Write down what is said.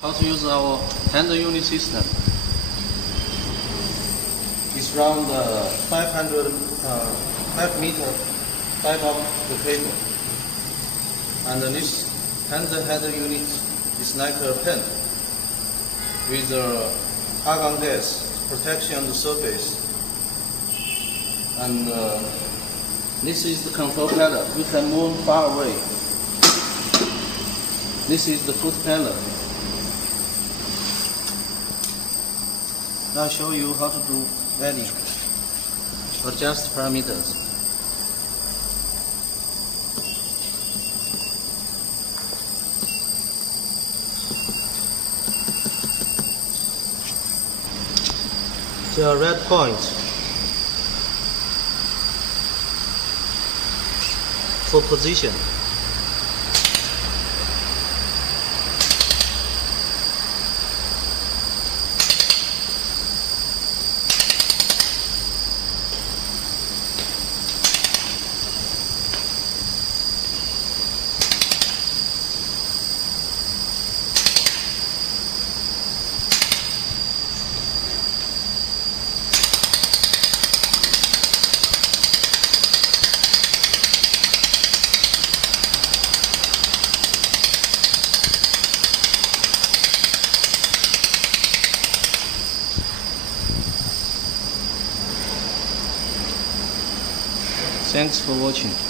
How to use our hand unit system. It's around 5 meter type of the cable. And this handheld unit is like a pen with a argon gas protection on the surface. And This is the control panel. We can move far away. This is the foot panel. Now I'll show you how to do welding. Adjust parameters. the red point for position. Thanks for watching.